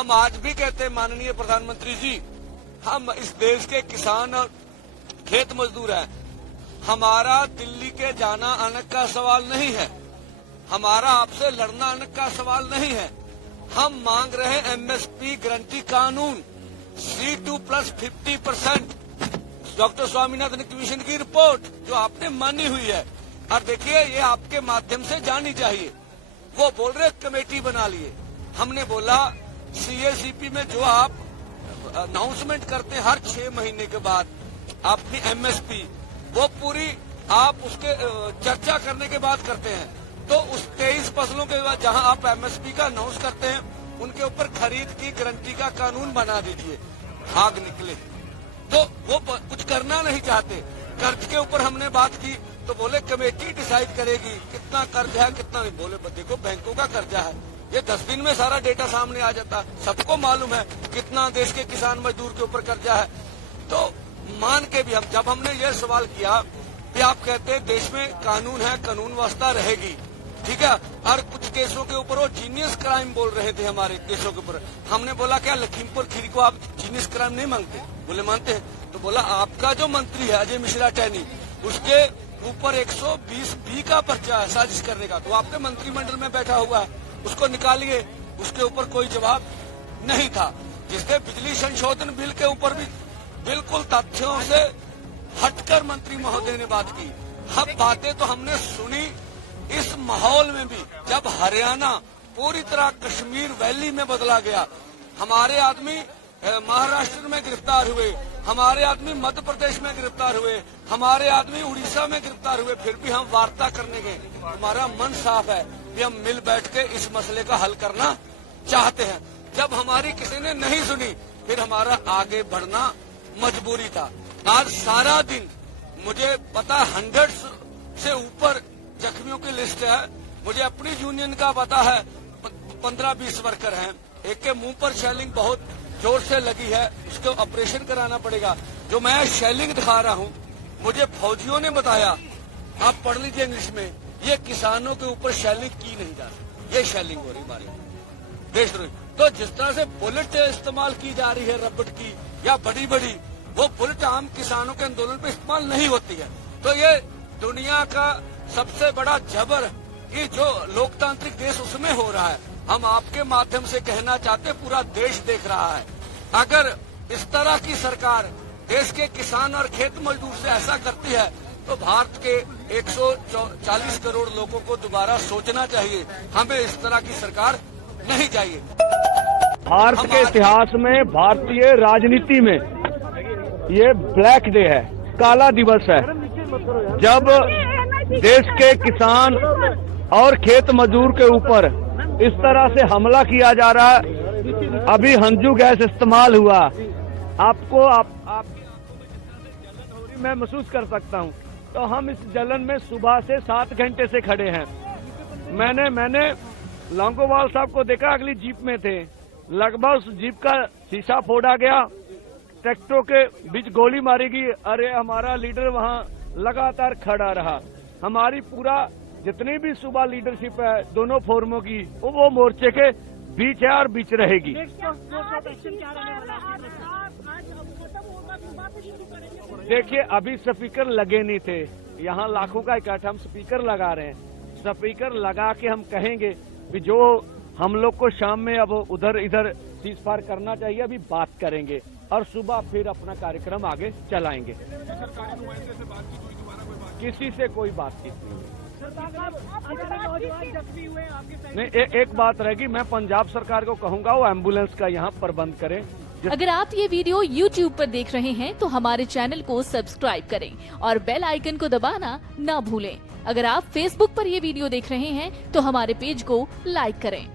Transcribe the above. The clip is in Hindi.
हम आज भी कहते हैं माननीय प्रधानमंत्री जी, हम इस देश के किसान और खेत मजदूर हैं। हमारा दिल्ली के जाना आने का सवाल नहीं है, हमारा आपसे लड़ना आने का सवाल नहीं है। हम मांग रहे हैं एमएसपी गारंटी कानून, C2 plus 50%, doctor Swaminathan commission की रिपोर्ट जो आपने मानी हुई है। और देखिए, ये आपके माध्यम से जानी चाहिए। वो बोल रहे कमेटी बना लिए, हमने बोला सीएसीपी में जो आप अनाउंसमेंट करते हैं हर 6 महीने के बाद अपनी एमएसपी, वो पूरी आप उसके चर्चा करने के बाद करते हैं। तो उस 23 फसलों के बाद जहां आप एमएसपी का अनाउंस करते हैं, उनके ऊपर खरीद की गारंटी का कानून बना दीजिए। भाग निकले, तो वो कुछ करना नहीं चाहते। कर्ज के ऊपर हमने बात की तो बोले कमेटी डिसाइड करेगी कितना कर्ज है कितना नहीं। बोले देखो बैंकों का कर्जा है, ये 10 दिन में सारा डेटा सामने आ जाता, सबको मालूम है कितना देश के किसान मजदूर के ऊपर कर्जा है। तो मान के भी जब हमने ये सवाल किया कि आप कहते हैं देश में कानून है, कानून व्यवस्था रहेगी, ठीक है, और कुछ केसों के ऊपर वो जीनियस क्राइम बोल रहे थे हमारे केसों के ऊपर। हमने बोला क्या लखीमपुर खीरी को आप जीनियस क्राइम नहीं मांगते? बोले मानते हैं। तो बोला आपका जो मंत्री है अजय मिश्रा टैनी, उसके ऊपर 120B का पर्चा है साजिश करने का, तो आपके मंत्रिमंडल में बैठा हुआ है, उसको निकालिए। उसके ऊपर कोई जवाब नहीं था। जिसके बिजली संशोधन बिल के ऊपर भी बिल्कुल तथ्यों से हटकर मंत्री महोदय ने बात की। अब बातें तो हमने सुनी इस माहौल में भी, जब हरियाणा पूरी तरह कश्मीर वैली में बदला गया, हमारे आदमी महाराष्ट्र में गिरफ्तार हुए, हमारे आदमी मध्य प्रदेश में गिरफ्तार हुए, हमारे आदमी उड़ीसा में गिरफ्तार हुए, फिर भी हम वार्ता करने गए। हमारा मन साफ है कि हम मिल बैठ के इस मसले का हल करना चाहते हैं। जब हमारी किसी ने नहीं सुनी, फिर हमारा आगे बढ़ना मजबूरी था। आज सारा दिन मुझे पता 100 से ऊपर जख्मियों की लिस्ट है। मुझे अपनी यूनियन का पता है 15-20 वर्कर हैं। एक के मुंह पर शेलिंग बहुत जोर से लगी है, उसको ऑपरेशन कराना पड़ेगा। जो मैं शेलिंग दिखा रहा हूँ, मुझे फौजियों ने बताया, आप पढ़ लीजिए इंग्लिश में, ये किसानों के ऊपर शेलिंग की नहीं जा रही, ये शेलिंग हो रही हमारी देशद्रोही। तो जिस तरह से बुलेट इस्तेमाल की जा रही है रबड़ की या बड़ी बड़ी, वो बुलेट आम किसानों के आंदोलन पे इस्तेमाल नहीं होती है। तो ये दुनिया का सबसे बड़ा जबर कि जो लोकतांत्रिक देश उसमें हो रहा है। हम आपके माध्यम से कहना चाहते, पूरा देश देख रहा है, अगर इस तरह की सरकार देश के किसान और खेत मजदूर से ऐसा करती है तो भारत के 140 करोड़ लोगों को दोबारा सोचना चाहिए। हमें इस तरह की सरकार नहीं चाहिए। भारत के इतिहास में, भारतीय राजनीति में ये ब्लैक डे है, काला दिवस है, जब देश के किसान और खेत मजदूर के ऊपर इस तरह से हमला किया जा रहा है। अभी हंजू गैस इस्तेमाल हुआ, आपको आपकी आंखों में जिस तरह से जलन हो रही मैं महसूस कर सकता हूं। तो हम इस जलन में सुबह से 7 घंटे से खड़े हैं। मैंने लौंगोवाल साहब को देखा, अगली जीप में थे, लगभग उस जीप का शीशा फोड़ा गया, ट्रैक्टरों के बीच गोली मारी गई। अरे हमारा लीडर वहां लगातार खड़ा रहा। हमारी पूरा जितनी भी सुबह लीडरशिप है दोनों फोरमों की, वो मोर्चे के बीच है और बीच रहेगी। देखिए, अभी स्पीकर लगे नहीं थे, यहाँ लाखों का इकट्ठा, हम स्पीकर लगा रहे हैं। स्पीकर लगा के हम कहेंगे कि जो हम लोग को शाम में अब उधर इधर सीज फायर करना चाहिए, अभी बात करेंगे और सुबह फिर अपना कार्यक्रम आगे चलाएंगे। किसी से कोई बातचीत नहीं हुई। नहीं, एक बात रहेगी, मैं पंजाब सरकार को कहूंगा वो एम्बुलेंस का यहाँ प्रबंध करें। अगर आप ये वीडियो YouTube पर देख रहे हैं तो हमारे चैनल को सब्सक्राइब करें और बेल आइकन को दबाना ना भूलें। अगर आप Facebook पर ये वीडियो देख रहे हैं तो हमारे पेज को लाइक करें।